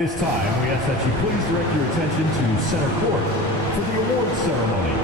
This time, we ask that you please direct your attention to center court for the awards ceremony.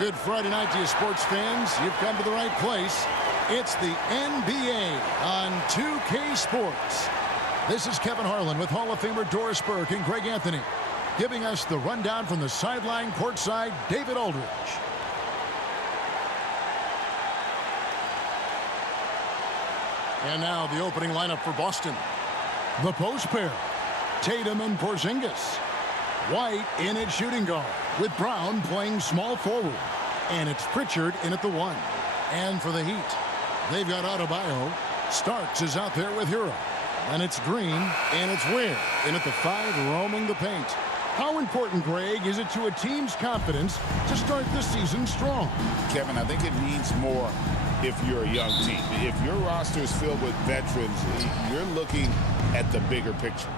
Good Friday night to you sports fans. You've come to the right place. It's the NBA on 2K Sports. This is Kevin Harlan with Hall of Famer Doris Burke and Greg Anthony, giving us the rundown from the sideline courtside, David Aldridge. And now the opening lineup for Boston. The post pair, Tatum and Porzingis. White in at shooting guard, with Brown playing small forward. And it's Pritchard in at the 1. And for the Heat, they've got Adebayo. Starks is out there with Hero. And it's Green, and it's Ware in at the 5, roaming the paint. How important, Greg, is it to a team's confidence to start this season strong? Kevin, I think it means more if you're a young team. If your roster is filled with veterans, you're looking at the bigger picture.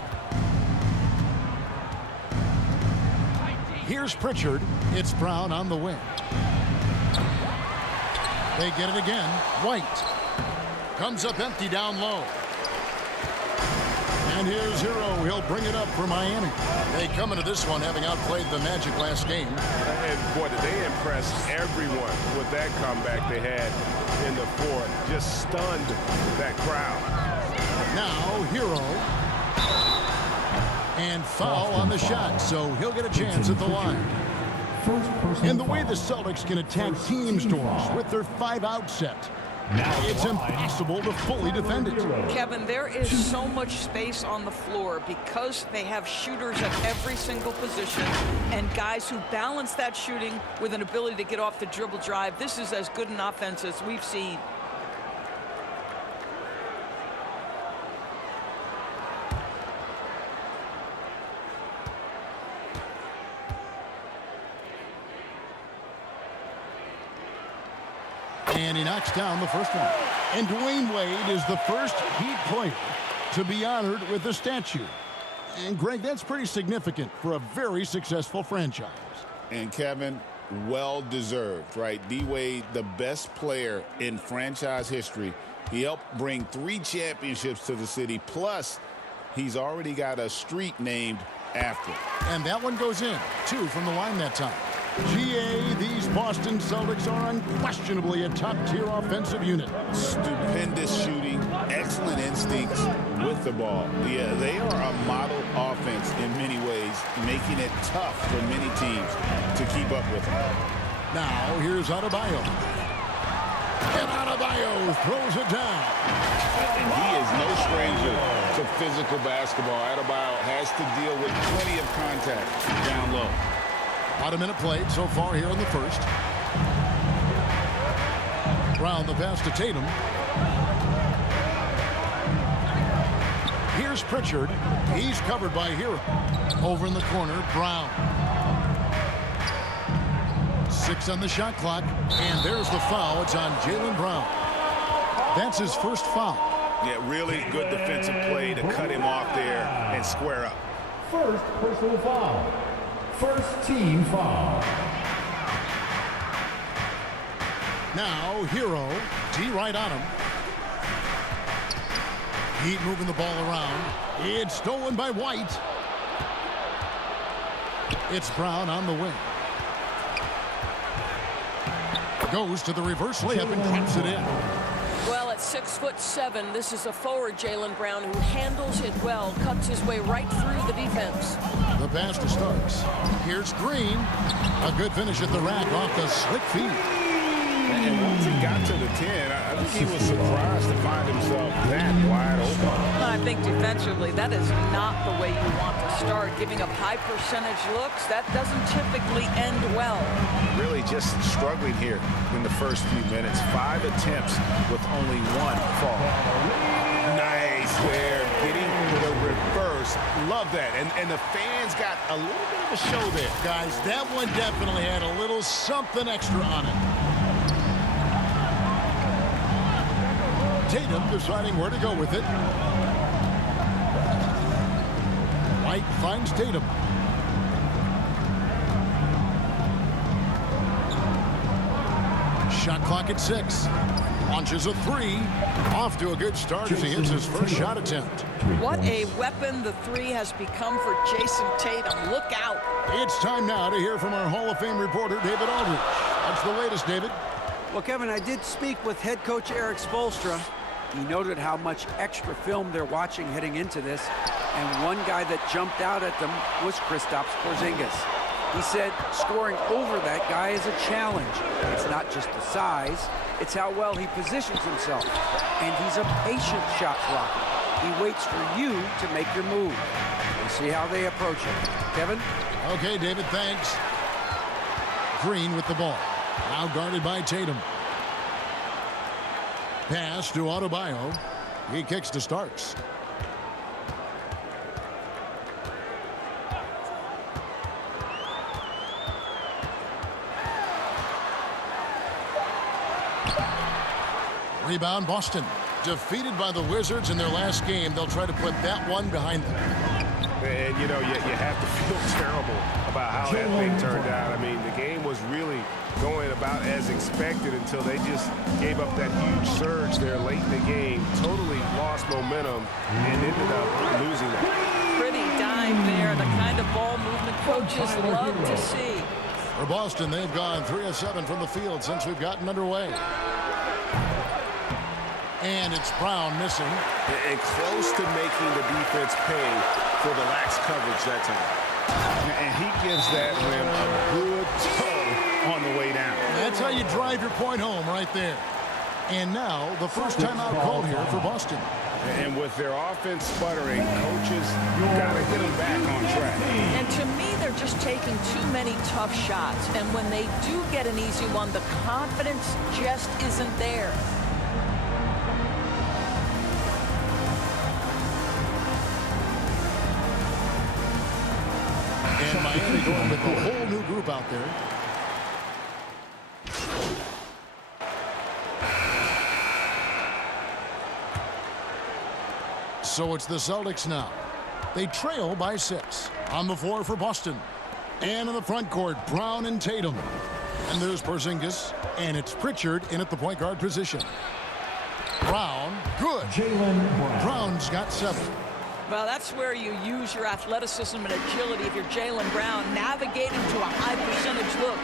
Here's Pritchard. It's Brown on the wing. They get it again. White comes up empty down low. And here's Hero. He'll bring it up for Miami. They come into this one having outplayed the Magic last game. And boy, did they impress everyone with that comeback they had in the fourth. Just stunned that crowd. Now Hero. And foul on the shot, so he'll get a chance at the line. And the way the Celtics can attack team storms with their 5-out set, it's impossible to fully defend it. Kevin, there is so much space on the floor because they have shooters at every single position and guys who balance that shooting with an ability to get off the dribble drive. This is as good an offense as we've seen. And he knocks down the first one. And Dwayne Wade is the first Heat player to be honored with a statue. And, Greg, that's pretty significant for a very successful franchise. And, Kevin, well-deserved, right? D-Wade, the best player in franchise history. He helped bring 3 championships to the city. Plus, he's already got a street named after him. And that one goes in. 2 from the line that time. GA, these Boston Celtics are unquestionably a top-tier offensive unit. Stupendous shooting, excellent instincts with the ball. Yeah, they are a model offense in many ways, making it tough for many teams to keep up with them. Now, here's Adebayo. And Adebayo throws it down. And he is no stranger to physical basketball. Adebayo has to deal with plenty of contact down low. About a minute played so far here in the first. Brown the pass to Tatum. Here's Pritchard. He's covered by Hero. Over in the corner, Brown. 6 on the shot clock. And there's the foul. It's on Jaylen Brown. That's his first foul. Yeah, really good defensive play to cut him off there and square up. First personal foul. First team foul. Now, Hero. D right on him. Heat moving the ball around. It's stolen by White. It's Brown on the wing. Goes to the reverse layup and clamps it in. Well, at 6'7", this is a forward Jaylen Brown who handles it well, cuts his way right through the defense. The pass to Starks. Here's Green. A good finish at the rack off the slick feed. And once he got to the 10, I think he was surprised to find himself that wide open. I think defensively, that is not the way you want to start. Giving up high percentage looks, that doesn't typically end well. Really just struggling here in the first few minutes. 5 attempts with only 1 fall. Nice there, getting the reverse. Love that. And the fans got a little bit of a show there. Guys, that one definitely had a little something extra on it. Tatum deciding where to go with it. White finds Tatum. Shot clock at 6. Launches a 3. Off to a good start as he hits his first shot attempt. What a weapon the 3 has become for Jason Tatum. Look out. It's time now to hear from our Hall of Fame reporter, David Aldridge. That's the latest, David. Well, Kevin, I did speak with head coach Eric Spoelstra. He noted how much extra film they're watching heading into this, and one guy that jumped out at them was Kristaps Porzingis. He said scoring over that guy is a challenge. It's not just the size, it's how well he positions himself. And he's a patient shot blocker. He waits for you to make your move. We'll see how they approach it. Kevin? Okay, David, thanks. Green with the ball. Now guarded by Tatum. Pass to Adebayo. He kicks to Starks. Rebound, Boston. Defeated by the Wizards in their last game, they'll try to put that one behind them. And, you know, you have to feel terrible about how that thing turned out. I mean, the game was really going about as expected until they just gave up that huge surge there late in the game, totally lost momentum, and ended up losing it. Pretty dime there, the kind of ball movement coaches love to see. For Boston, they've gone 3 of 7 from the field since we've gotten underway. And it's Brown missing. And close to making the defense pay for the lax coverage that time. And he gives that rim a good toe on the way down. That's how you drive your point home right there. And now the first timeout called here for Boston. And with their offense sputtering, coaches got to get them back on track. And to me, they're just taking too many tough shots. And when they do get an easy one, the confidence just isn't there. And Miami going with a whole new group out there. So it's the Celtics now. They trail by 6. On the floor for Boston. And in the front court, Brown and Tatum. And there's Porzingis. And it's Pritchard in at the point guard position. Brown, good. Jaylen Brown. Brown's got 7. Well, that's where you use your athleticism and agility if you're Jaylen Brown, navigating to a high percentage look.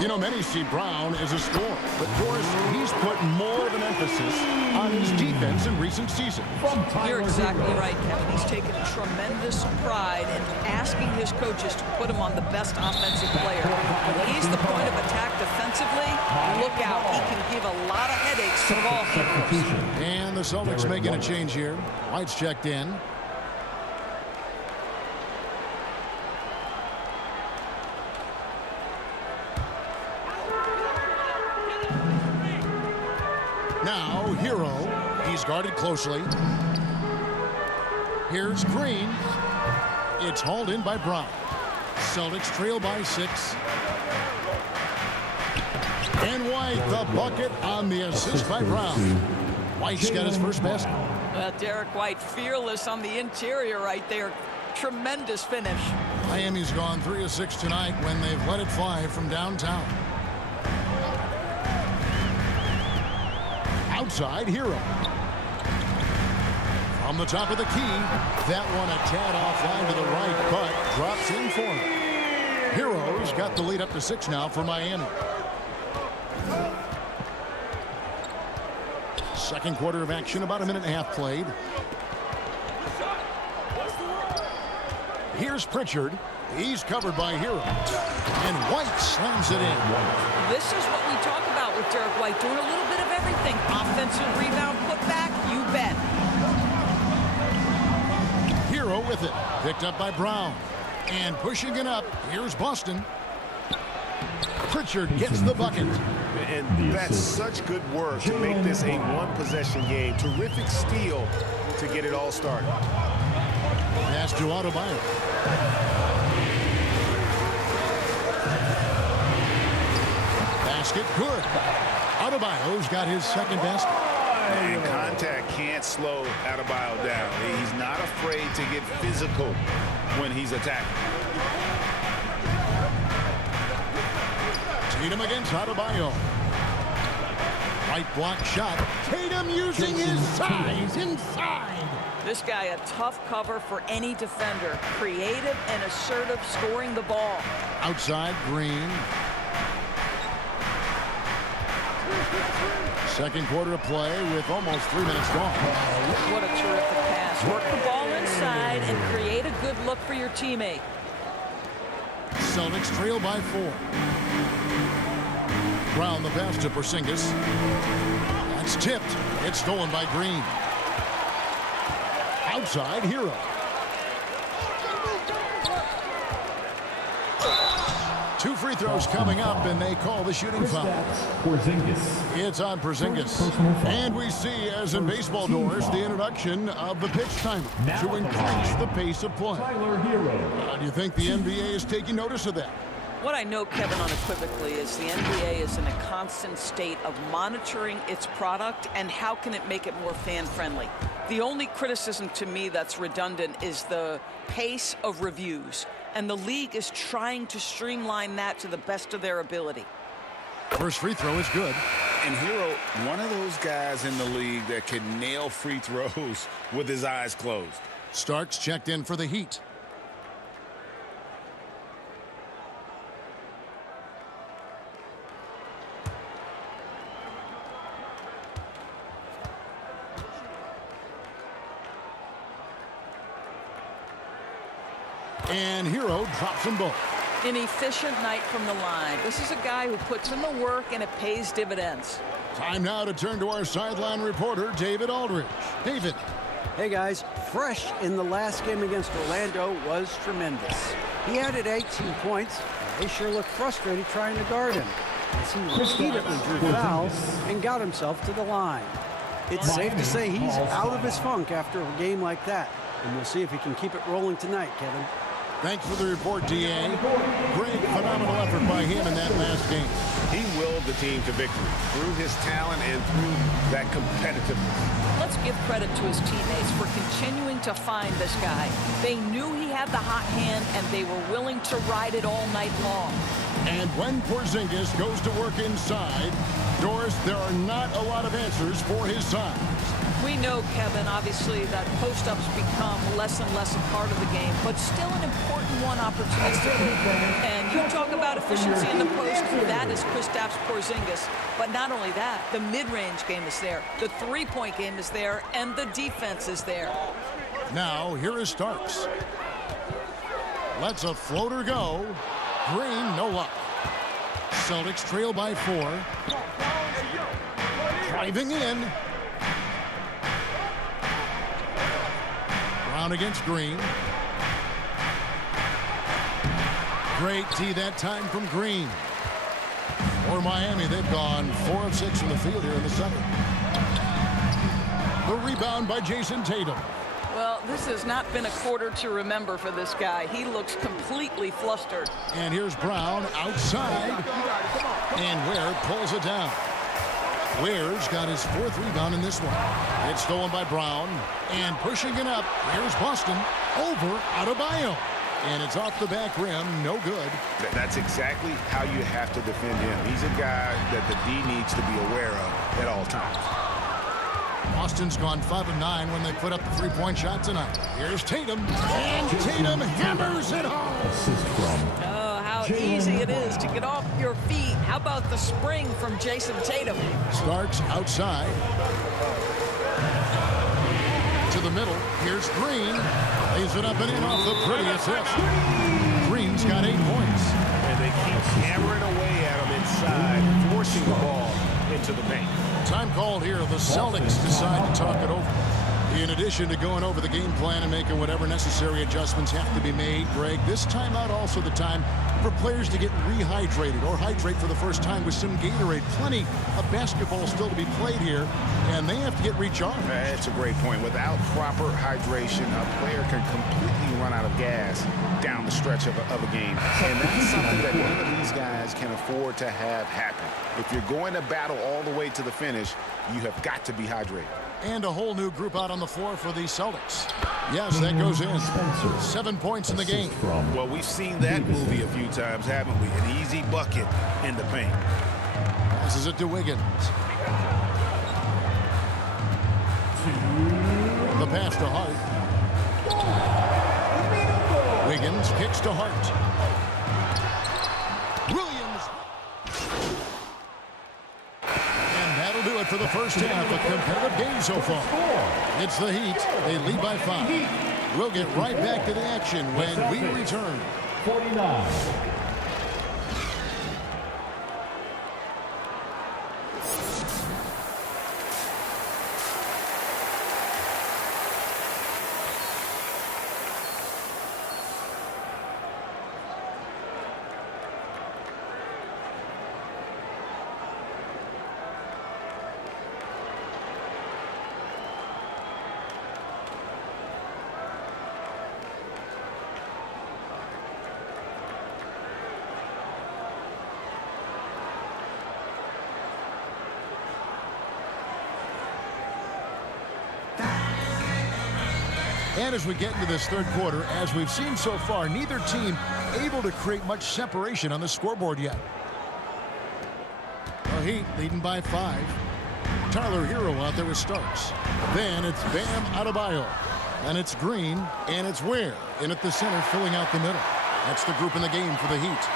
You know, many see Brown as a scorer, but of course, he's put more of an emphasis on his defense in recent seasons. You're exactly right, Kevin. He's taken tremendous pride in asking his coaches to put him on the best offensive player. When he's the point of attack defensively, look out. He can give a lot of headaches to ball handlers. And the Celtics making a change here. White's checked in. Now, Hero. He's guarded closely. Here's Green. It's hauled in by Brown. Celtics trail by 6. And White, the bucket on the assist by Brown. White's got his first basket. Well, Derek White, fearless on the interior right there. Tremendous finish. Miami's gone 3 of 6 tonight when they've let it fly from downtown. Outside, Hero. From the top of the key, that one a tad offline to the right, but drops in for him. Hero's got the lead up to 6 now for Miami. Second quarter of action, about a minute and a half played. Here's Pritchard. He's covered by Hero. And White slams it in. This is what we talk about with Derek White, doing a little bit of everything. Offensive rebound, putback, you bet. Hero with it. Picked up by Brown. And pushing it up, here's Boston. Pritchard gets the bucket. And that's such good work to make this a one-possession game. Terrific steal to get it all started. Pass to Adebayo. Basket good. Adebayo's got his second basket. And contact can't slow Adebayo down. He's not afraid to get physical when he's attacking. Tatum against Adebayo. Right block shot. Tatum using his size inside. This guy a tough cover for any defender. Creative and assertive scoring the ball. Outside, Green. Second quarter of play with almost 3 minutes gone. What a terrific pass. Work the ball inside and create a good look for your teammate. Celtics trail by 4. Brown the pass to Porzingis. That's tipped. It's stolen by Green. Outside, Hero. Two free throws coming up, and they call the shooting foul. Porzingis. It's on Porzingis. And we see, as in baseball doors, the introduction of the pitch timer to increase the pace of play. Tyler Hero. Do you think the NBA is taking notice of that? What I know, Kevin, unequivocally is the NBA is in a constant state of monitoring its product and how can it make it more fan-friendly. The only criticism to me that's redundant is the pace of reviews, and the league is trying to streamline that to the best of their ability. First free throw is good. And Hero, one of those guys in the league that can nail free throws with his eyes closed. Starks checked in for the Heat. And Hero drops them both. An efficient night from the line. This is a guy who puts in the work and it pays dividends. Time now to turn to our sideline reporter, David Aldridge. David. Hey guys, fresh in the last game against Orlando was tremendous. He added 18 points. They sure looked frustrated trying to guard him, as he repeatedly drew fouls and got himself to the line. It's safe to say he's out of his funk after a game like that, and we'll see if he can keep it rolling tonight, Kevin. Thanks for the report, D.A. Great, phenomenal effort by him in that last game. He willed the team to victory through his talent and through that competitiveness. Let's give credit to his teammates for continuing to find this guy. They knew he had the hot hand, and they were willing to ride it all night long. And when Porzingis goes to work inside, Doris, there are not a lot of answers for his size. We know, Kevin, obviously, that post-ups become less and less a part of the game, but still an important one opportunistically. And you talk about efficiency in the post, that is Kristaps Porzingis. But not only that, the mid-range game is there, the three-point game is there, and the defense is there. Now, here is Starks. Lets a floater go. Green, no luck. Celtics trail by 4. Driving in. Brown against Green. Great D that time from Green. For Miami, they've gone 4 of 6 from the field here in the second. The rebound by Jason Tatum. Well, this has not been a quarter to remember for this guy. He looks completely flustered. And here's Brown outside. And Ware pulls it down. Ware's got his 4th rebound in this one. It's stolen by Brown. And pushing it up, here's Boston. Over Adebayo. And it's off the back rim. No good. That's exactly how you have to defend him. He's a guy that the D needs to be aware of at all times. Boston's gone 5 of 9 when they put up the three-point shot tonight. Here's Tatum. And Tatum hammers it home. Assist from Oh, how easy it is to get off your feet. How about the spring from Jason Tatum? Starks outside. To the middle. Here's Green. Lays it up and in off the pretty assist. Green's got 8 points. And they keep hammering away at him inside, forcing the ball into the paint. Time called here. The Celtics decide to talk it over. In addition to going over the game plan and making whatever necessary adjustments have to be made, Greg, this timeout also the time for players to get rehydrated or hydrate for the first time with some Gatorade. Plenty of basketball still to be played here, and they have to get recharged. That's a great point. Without proper hydration, a player can completely run out of gas down the stretch of a game. And that's something that none of these guys can afford to have happen. If you're going to battle all the way to the finish, you have got to be hydrated. And a whole new group out on the floor for the Celtics. Yes, that goes in. 7 points in the game. Well, we've seen that movie a few times, haven't we? An easy bucket in the paint. Passes it to Wiggins. The pass to Hart. Wiggins kicks to Hart. Williams. And that'll do it for the first half. A competitive game so far. It's the Heat. They lead by 5. We'll get right back to the action when we return. 49. And as we get into this third quarter, as we've seen so far, neither team able to create much separation on the scoreboard yet. The Heat leading by 5. Tyler Hero out there with Starks. Then it's Bam Adebayo. And it's Green, and it's Ware in at the center, filling out the middle. That's the group in the game for the Heat.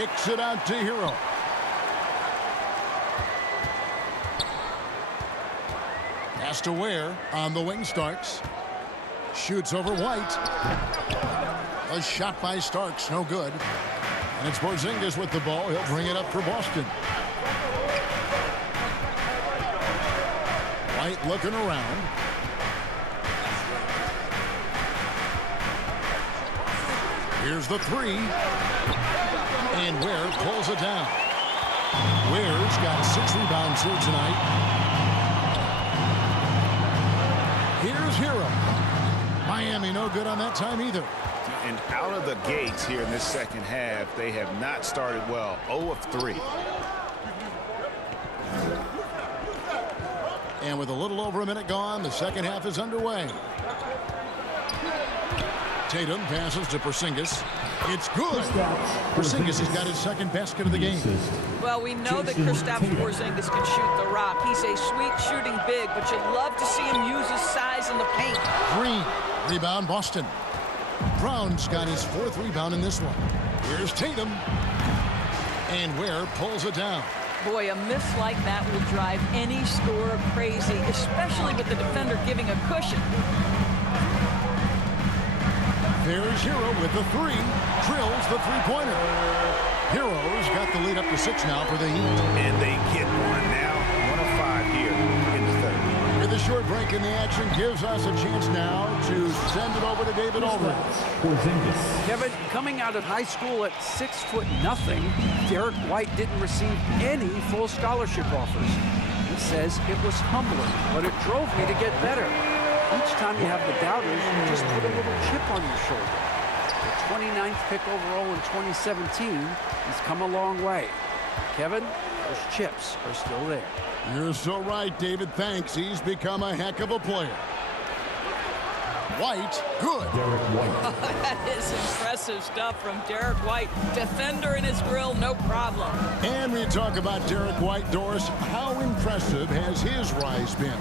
Kicks it out to Hero. Pass to Ware on the wing. Starks shoots over White. A shot by Starks, no good. And it's Porzingis with the ball. He'll bring it up for Boston. White looking around. Here's the 3. And Ware pulls it down. Ware's got 6 rebounds here tonight. Here's Hero. Miami no good on that time either. And out of the gates here in this second half, they have not started well. 0 of 3. And with a little over a minute gone, the second half is underway. Tatum passes to Porzingis. It's good. Porzingis has got his second basket of the game. Well, we know that Kristaps Porzingis can shoot the rock. He's a sweet shooting big, but you'd love to see him use his size in the paint. Green. Rebound, Boston. Brown's got his fourth rebound in this one. Here's Tatum. And Ware pulls it down. Boy, a miss like that will drive any scorer crazy, especially with the defender giving a cushion. There's Hero with the three. Drills the three-pointer. Hero's got the lead up to 6 now for the Heat. And they get one now. 1 of 5 here in the third. With a short break in the action gives us a chance now to send it over to David Aldridge. Kevin, coming out of high school at 6'0", Derek White didn't receive any full scholarship offers. He says it was humbling, but it drove me to get better. Each time you have the doubters, you just put a little chip on your shoulder. The 29th pick overall in 2017, he's come a long way. Kevin, those chips are still there. You're so right, David. Thanks. He's become a heck of a player. White, good. Derek White. That is impressive stuff from Derek White. Defender in his grill, no problem. And we talk about Derek White, Doris. How impressive has his rise been?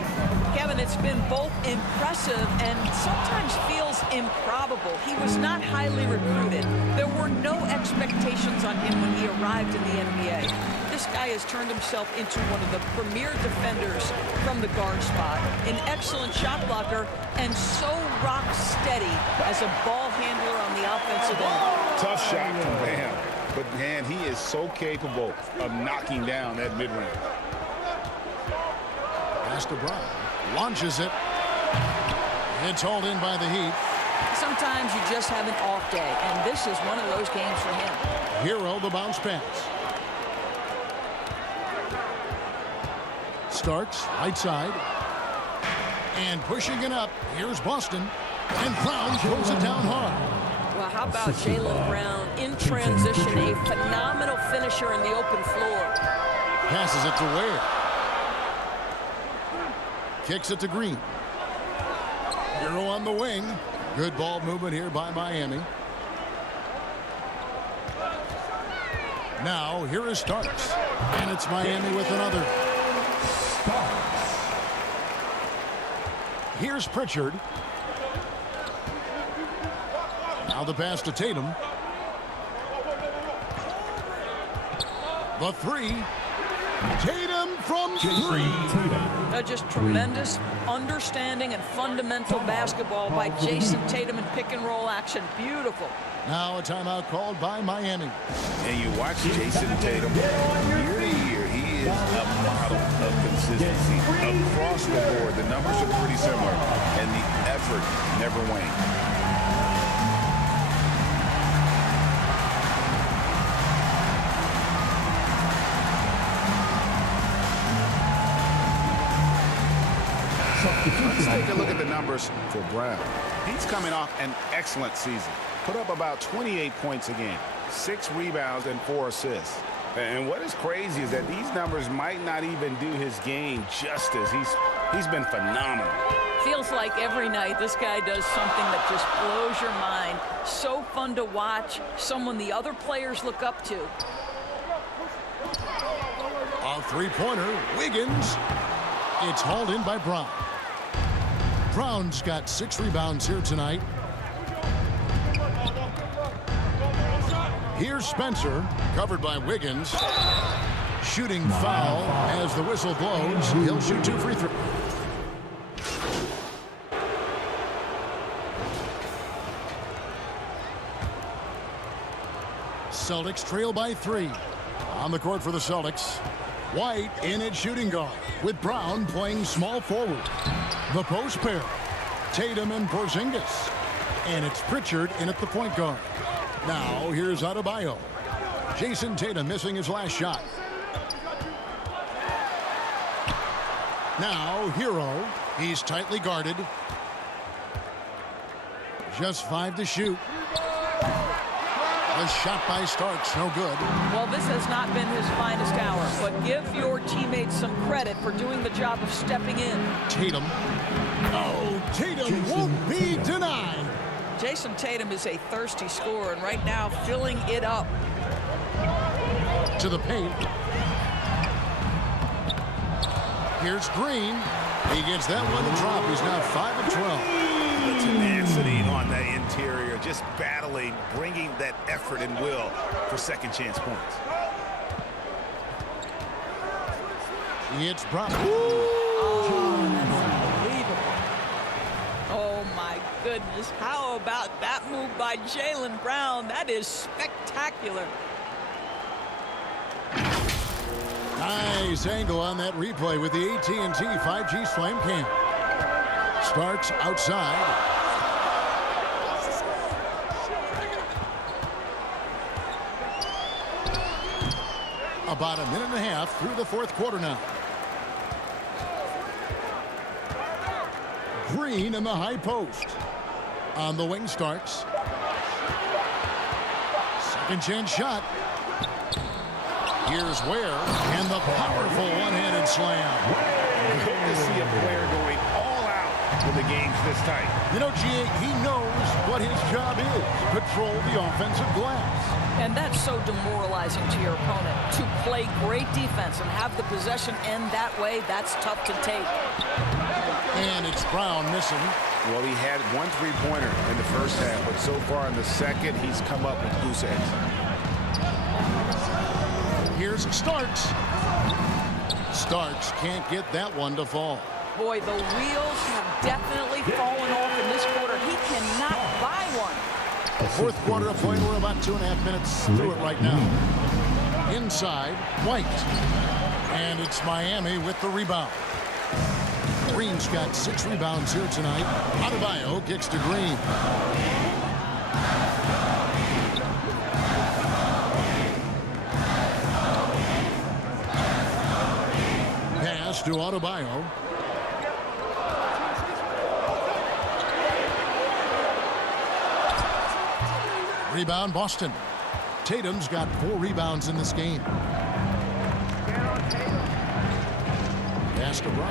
Kevin, it's been both impressive and sometimes feels improbable. He was not highly recruited. There were no expectations on him when he arrived in the NBA. This guy has turned himself into one of the premier defenders from the guard spot, an excellent shot blocker, and so rock steady as a ball handler on the offensive end. Tough shot from Bam. But, man, he is so capable of knocking down that mid-range. Pass to Brown. Launches it. It's hauled in by the Heat. Sometimes you just have an off day, and this is one of those games for him. Hero, the bounce pass. Starks, right side. And pushing it up. Here's Boston. And Brown pulls it down hard. Well, how about Jaylen Brown in transition, a phenomenal finisher in the open floor. Passes it to Ware. Kicks it to Green. Hero on the wing. Good ball movement here by Miami. Now, here is Starks. And it's Miami with another. Here's Pritchard. Now the pass to Tatum. The three. Tatum from 3. Just tremendous understanding and fundamental basketball by Jason Tatum in pick and roll action. Beautiful. Now a timeout called by Miami. And you watch Jason Tatum year to year. He is a model of consistency. Across the board, the numbers are pretty similar, and the effort never wanes. Let's take a look at the numbers for Brown. He's coming off an excellent season. Put up about 28 points a game, 6 rebounds, and 4 assists. And what is crazy is that these numbers might not even do his game justice. He's been phenomenal. Feels like every night this guy does something that just blows your mind. So fun to watch, someone the other players look up to. A three-pointer, Wiggins. It's hauled in by Brown. Brown's got 6 rebounds here tonight. Here's Spencer, covered by Wiggins. Shooting foul as the whistle blows. He'll shoot 2 free throws. Celtics trail by 3. On the court for the Celtics. White in at shooting guard, with Brown playing small forward. The post pair, Tatum and Porzingis. And it's Pritchard in at the point guard. Now, here's Adebayo. Jason Tatum missing his last shot. Now, Hero. He's tightly guarded. Just 5 to shoot. A shot by Starks, no good. Well, this has not been his finest hour, but give your teammates some credit for doing the job of stepping in. Tatum. Oh, Tatum won't be denied. Jason Tatum is a thirsty scorer, and right now filling it up. To the paint. Here's Green. He gets that one to drop. He's now 5 of 12. The tenacity on the interior, just battling, bringing that effort and will for second chance points. It's dropped. Oh, that's unbelievable. Oh, my goodness. How about that move by Jaylen Brown? That is spectacular. Nice angle on that replay with the AT&T 5G Slam Cam. Starks outside. About a minute and a half through the fourth quarter now. Green in the high post. On the wing, Starks. Second chance shot. Here's Ware, and the powerful one-handed slam. Good to see a player going all out when the game's this tight. You know, G.A., he knows what his job is. Patrol the offensive glass. And that's so demoralizing to your opponent. To play great defense and have the possession end that way, that's tough to take. And it's Brown missing. Well, he had one three-pointer in the first half, but so far in the second, he's come up with goose eggs. Here's Starks. Starks can't get that one to fall. Boy, the wheels have definitely fallen off in this quarter. He cannot buy one. Fourth quarter of play. We're about 2.5 minutes through it right now. Inside, White. And it's Miami with the rebound. Green's got 6 rebounds here tonight. Adebayo kicks to Green. Pass to Adebayo. Rebound, Boston. Tatum's got 4 rebounds in this game. Pass to Brown.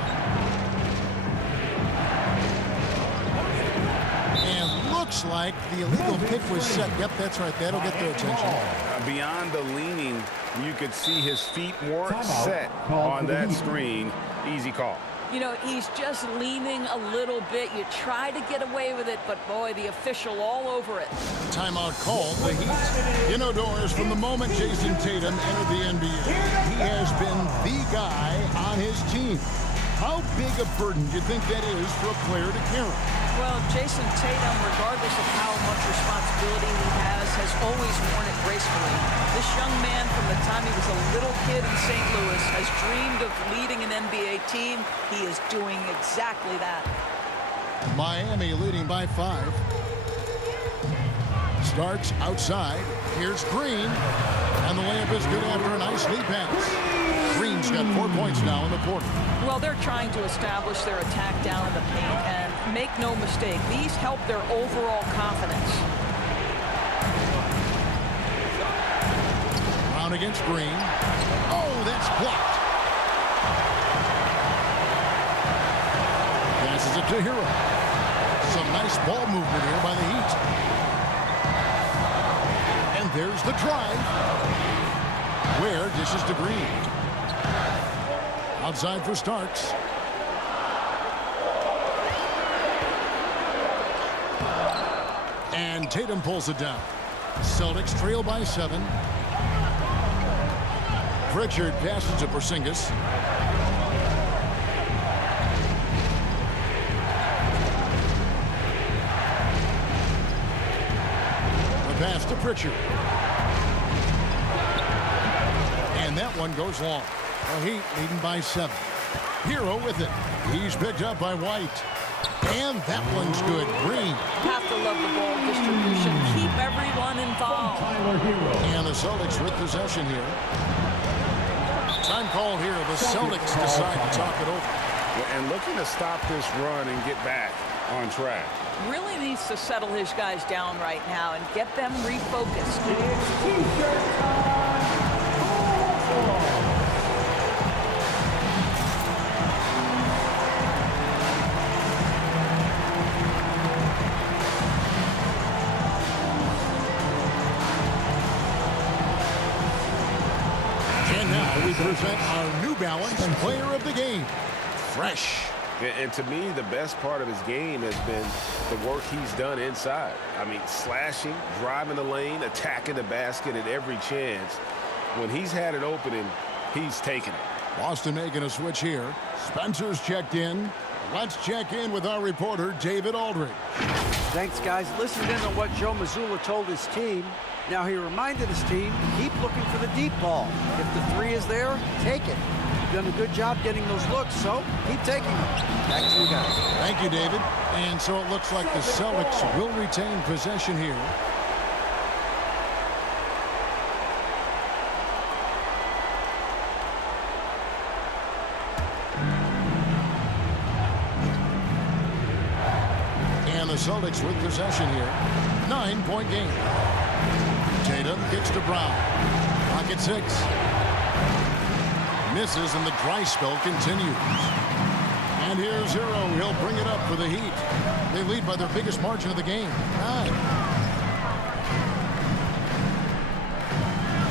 And looks like the illegal pick was set. Yep, that's right. That'll get their attention. Beyond the leaning, you could see his feet weren't set on that screen. Easy call. You know, he's just leaning a little bit. You try to get away with it, but boy, the official all over it. Timeout called. The Heat. You know, Doris, from the moment Jason Tatum entered the NBA, he has been the guy on his team. How big a burden do you think that is for a player to carry? Well, Jason Tatum, regardless of how much responsibility he has always worn it gracefully. This young man, from the time he was a little kid in St. Louis, has dreamed of leading an NBA team. He is doing exactly that. Miami leading by 5. Starks outside. Here's Green. And the layup is good after a nice lead pass. Green's got 4 points now in the quarter. Well, they're trying to establish their attack down in the paint, and make no mistake, these help their overall confidence. Brown against Green. Oh, that's blocked. Passes it to Hero. Some nice ball movement here by the Heat. And there's the drive. Ware dishes to Green. Outside for Starks. And Tatum pulls it down. Celtics trail by 7. Pritchard passes to Porzingis. The pass to Pritchard. And that one goes long. The Heat leading by 7. Hero with it. He's picked up by White. And that one's good. Green. Have to love the ball distribution. Keep everyone involved. And the Celtics with possession here. Time called here. The Celtics decide to talk it over. And looking to stop this run and get back on track. Really needs to settle his guys down right now and get them refocused. present our New Balance Player of the Game. Fresh. And to me, the best part of his game has been the work he's done inside. I mean, slashing, driving the lane, attacking the basket at every chance. When he's had an opening, he's taken it. Boston making a switch here. Spencer's checked in. Let's check in with our reporter, David Aldridge. Thanks, guys. Listened in on what Joe Mazzulla told his team. Now he reminded his team, keep looking for the deep ball. If the three is there, take it. You've done a good job getting those looks, so keep taking them. Back to you guys. Thank you, David. And so it looks like the Celtics will retain possession here. And the Celtics with possession here. 9-point game. Tatum kicks to Brown. Pocket 6. Misses, and the dry spell continues. And here's Hero. He'll bring it up for the Heat. They lead by their biggest margin of the game, 9.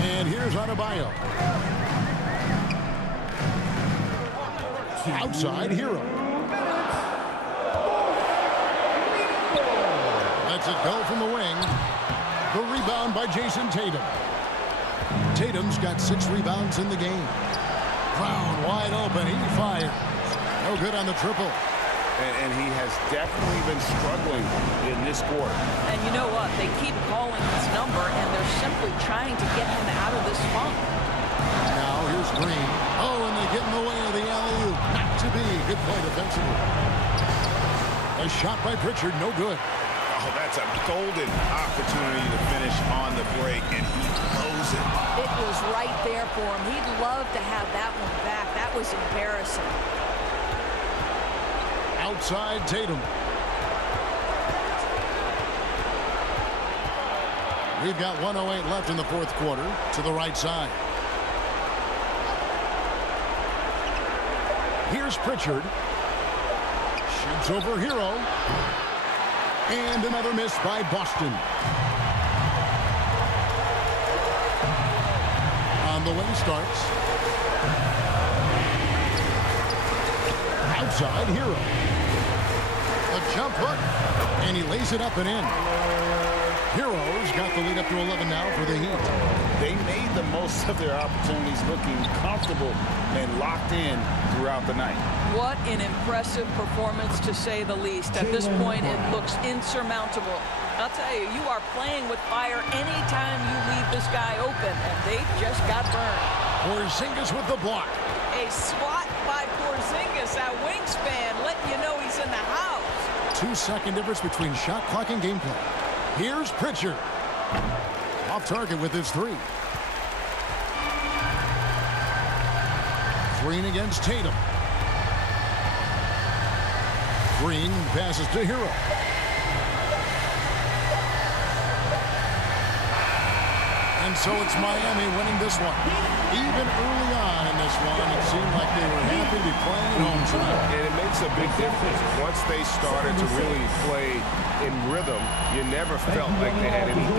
And here's Adebayo. Outside, Hero. Lets it go from the wing. The rebound by Jason Tatum. Tatum's got 6 rebounds in the game. Brown wide open. He fires. No good on the triple. And he has definitely been struggling in this quarter. And you know what? They keep calling his number, and they're simply trying to get him out of this funk. Now here's Green. Oh, and they get in the way of the alley-oop. Not to be. Good play defensively. A shot by Pritchard. No good. Oh, that's a golden opportunity to finish on the break, and he blows it. It was right there for him. He'd love to have that one back. That was embarrassing. Outside Tatum. We've got 1:08 left in the fourth quarter. To the right side. Here's Pritchard. Shoots over Hero. And another miss by Boston. On the wing starts. Outside Hero. A jump hook. And he lays it up and in. Hero's got the lead up to 11 now for the Heat. They made the most of their opportunities, looking comfortable and locked in throughout the night. What an impressive performance, to say the least. At this point, it looks insurmountable. I'll tell you, you are playing with fire anytime you leave this guy open, and they just got burned. Porzingis with the block. A swat by Porzingis, that wingspan, letting you know he's in the house. 2-second difference between shot clock and game play. Here's Pritchard. Off target with his 3. Green against Tatum. Green passes to Hero. And so it's Miami winning this one. Even early on in this one, it seemed like they were happy to be playing at home tonight. And it makes a big difference. Once they started to really play in rhythm, you never felt like they had any doubt.